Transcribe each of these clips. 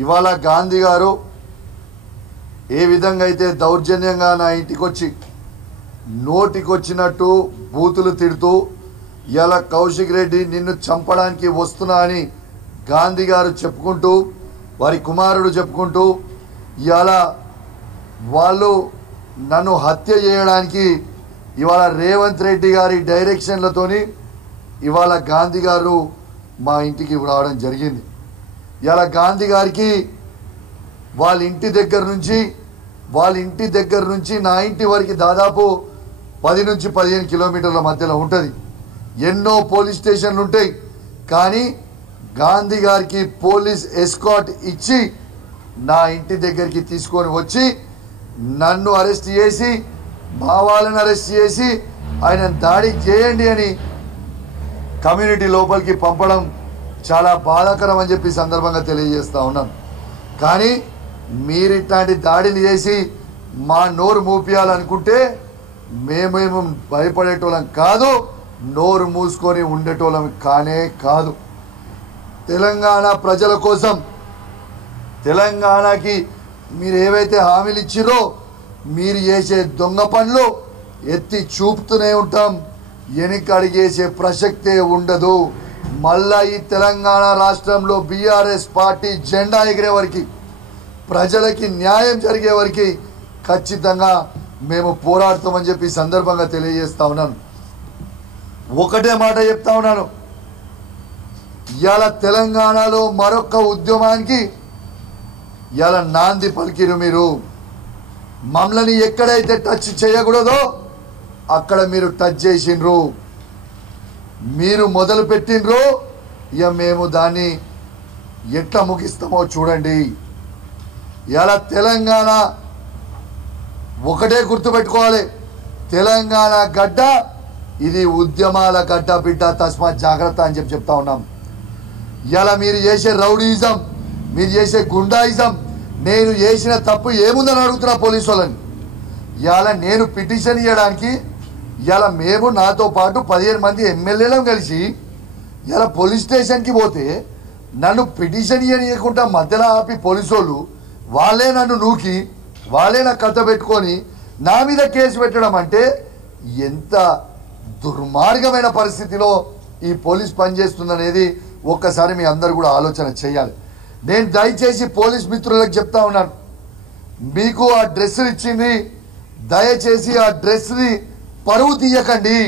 ఇవాళ గాంధీ గారు ఏ విధంగా అయితే దౌర్జన్యంగా నా ఇంటికి వచ్చి నోటికొచ్చినట్టు బూతులు తిడుతూ ఇలా కౌశిక్ రెడ్డి నిన్ను చంపడానికి వస్తున్నా అని గాంధీ గారు చెప్పుకుంటూ వారి కుమారుడు చెప్పుకుంటూ ఇవాళ వాళ్ళు నన్ను హత్య చేయడానికి ఇవాళ రేవంత్ రెడ్డి గారి డైరెక్షన్లతోని ఇవాళ గాంధీ గారు మా ఇంటికి రావడం జరిగింది. ఇవాళ గాంధీ గారికి వాళ్ళ ఇంటి దగ్గర నుంచి నా ఇంటి వరకు దాదాపు 10 నుంచి 15 కిలోమీటర్ల మధ్యలో ఉంటుంది. ఎన్నో పోలీస్ స్టేషన్లు ఉంటాయి. కానీ గాంధీ గారికి పోలీస్ ఎస్కాట్ ఇచ్చి నా ఇంటి దగ్గరికి తీసుకొని వచ్చి నన్ను అరెస్ట్ చేసి మా వాళ్ళని అరెస్ట్ చేసి ఆయన దాడి చేయండి అని కమ్యూనిటీ లోపలికి పంపడం చాలా బాధాకరం అని చెప్పి సందర్భంగా తెలియజేస్తా ఉన్నాను. కానీ మీరు ఇట్లాంటి దాడిని చేసి మా నోరు మూపియాలనుకుంటే మేమేమో భయపడేటోళ్ళం కాదు, నోరు మూసుకొని ఉండేటోళ్ళం కానే కాదు. తెలంగాణ ప్రజల కోసం తెలంగాణకి మీరు ఏవైతే హామీలు ఇచ్చిరో మీరు చేసే దొంగ పనులు ఎత్తి చూపుతూనే ఉంటాం. వెనకడిగేసే ప్రసక్తే ఉండదు. మళ్ళా ఈ తెలంగాణ రాష్ట్రంలో బీఆర్ఎస్ పార్టీ జెండా ఎగిరే వరకు ప్రజలకి న్యాయం జరిగే వరకు ఖచ్చితంగా మేము పోరాడతామని చెప్పి సందర్భంగా తెలియజేస్తా ఉన్నాను. ఒకటే మాట చెప్తా ఉన్నాను, ఇవాళ తెలంగాణలో మరొక ఉద్యమానికి ఇవాళ నాంది పలికిరు. మీరు మమ్మల్ని ఎక్కడైతే టచ్ చేయకూడదో అక్కడ మీరు టచ్ చేసిండ్రు, మీరు మొదలు పెట్టిండ్రు. ఇక మేము దాన్ని ఎట్లా ముగిస్తామో చూడండి. ఇలా తెలంగాణ ఒకటే గుర్తుపెట్టుకోవాలి, తెలంగాణ గడ్డ ఇది ఉద్యమాల గడ్డ బిడ్డ, తస్మాత్ జాగ్రత్త అని చెప్తా ఉన్నాం. ఇలా మీరు చేసే రౌడీయిజం, మీరు చేసే గుండాయిజం, నేను చేసిన తప్పు ఏముందని అడుగుతున్నా పోలీసు వాళ్ళని. ఇలా నేను పిటిషన్ ఇవ్వడానికి ఇలా మేము నాతో పాటు 15 మంది ఎమ్మెల్యేలను కలిసి ఇలా పోలీస్ స్టేషన్కి పోతే నన్ను పిటిషన్ ఇవ్వకుండా మధ్యలో ఆపి పోలీసు వాళ్ళు వాళ్ళే నన్ను నూకి వాళ్ళే నా కథ పెట్టుకొని నా మీద కేసు పెట్టడం అంటే ఎంత దుర్మార్గమైన పరిస్థితిలో ఈ పోలీస్ పనిచేస్తుందనేది ఒక్కసారి మీ అందరు కూడా ఆలోచన చేయాలి. నేను దయచేసి పోలీస్ మిత్రులకు చెప్తా ఉన్నాను, మీకు ఆ డ్రెస్సులు ఇచ్చింది, దయచేసి ఆ డ్రెస్ని పరువు తీయకండి.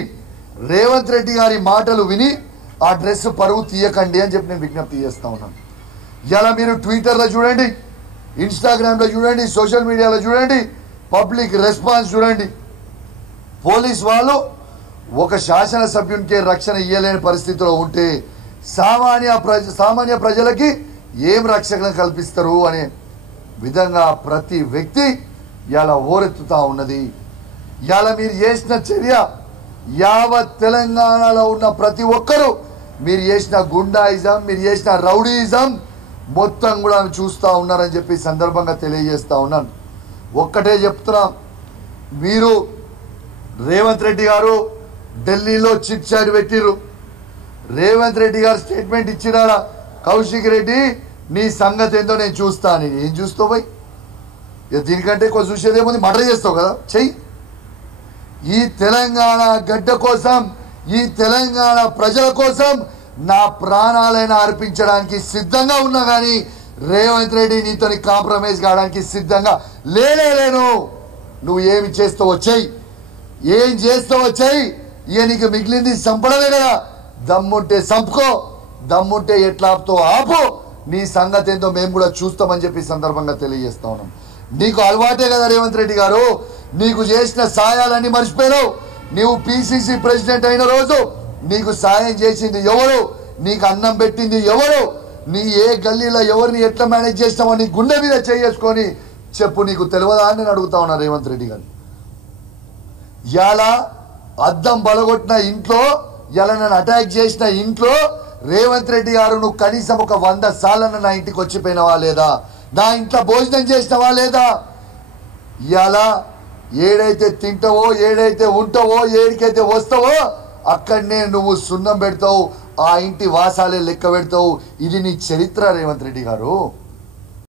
రేవంత్ రెడ్డి గారి మాటలు విని ఆ డ్రెస్ పరువు తీయకండి అని చెప్పి నేను విజ్ఞప్తి చేస్తా ఉన్నాను. ఇలా మీరు ట్విట్టర్లో చూడండి, ఇన్స్టాగ్రామ్లో చూడండి, సోషల్ మీడియాలో చూడండి, పబ్లిక్ రెస్పాన్స్ చూడండి. పోలీస్ వాళ్ళు ఒక శాసనసభ్యునికే రక్షణ ఇయ్యలేని పరిస్థితిలో ఉంటే సామాన్య ప్రజలకి ఏం రక్షణ కల్పిస్తారు అనే విధంగా ప్రతి వ్యక్తి ఇలా ఓరెత్తుతా ఉన్నది. ఇలా మీరు చేసిన చర్య యావత్ తెలంగాణలో ఉన్న ప్రతి ఒక్కరూ మీరు చేసిన గుండాయిజం, మీరు చేసిన రౌడీయిజం మొత్తం కూడా చూస్తూ ఉన్నారని చెప్పి సందర్భంగా తెలియజేస్తా ఉన్నాను. ఒక్కటే చెప్తున్నా, మీరు రేవంత్ రెడ్డి గారు ఢిల్లీలో చిట్ చాట్ పెట్టిరు. రేవంత్ రెడ్డి గారు స్టేట్మెంట్ ఇచ్చినాడా, కౌశిక్ రెడ్డి నీ సంగతి ఏందో నేను చూస్తాను. ఏం చూస్తావు పోయి, దీనికంటే ఎక్కువ చూసేదేముంది, మర్డర్ చేస్తావు కదా, చెయ్యి. ఈ తెలంగాణ గడ్డ కోసం, ఈ తెలంగాణ ప్రజల కోసం నా ప్రాణాలైనా అర్పించడానికి సిద్ధంగా ఉన్నా కానీ రేవంత్ రెడ్డి నీతో కాంప్రమైజ్ కావడానికి సిద్ధంగా లేను. నువ్వు ఏమి చేస్తావో చెయ్యి, ఏం చేస్తావో చెయ్యి. ఇక నీకు మిగిలింది చంపడమే కదా. దమ్ముంటే చంపుకో, దమ్ముంటే ఎట్లాపుతో ఆపు. నీ సంగతి ఏందో మేము కూడా చూస్తామని చెప్పి సందర్భంగా తెలియజేస్తా ఉన్నాం. నీకు అలవాటే కదా రేవంత్ రెడ్డి గారు, నీకు చేసిన సాయాలన్నీ మర్చిపోయావు. నీవు పిసిసి ప్రెసిడెంట్ అయిన రోజు నీకు సాయం చేసింది ఎవరు, నీకు అన్నం పెట్టింది ఎవరు, నీ ఏ గల్లీలో ఎవరిని ఎట్లా మేనేజ్ చేస్తామో నీ గుండె మీద చేసుకొని చెప్పు, నీకు తెలియదా అని నేను అడుగుతా ఉన్నా రేవంత్ రెడ్డి గారు. ఇలా అద్దం బలగొట్టిన ఇంట్లో, ఇలా నన్ను అటాక్ చేసిన ఇంట్లో రేవంత్ రెడ్డి గారు నువ్వు కనీసం ఒక 100 సార్లు నా ఇంటికి వచ్చిపోయినవా లేదా, నా ఇంట్లో భోజనం చేసినవా లేదా? ఇలా ఏడైతే తింటావో, ఏడైతే ఉంటావో, ఏడికైతే వస్తావో అక్కడనే నువ్వు సున్నం పెడతావు, ఆ ఇంటి వాసాలే లెక్క పెడతావు. ఇది నీ చరిత్ర రేవంత్ రెడ్డి గారు.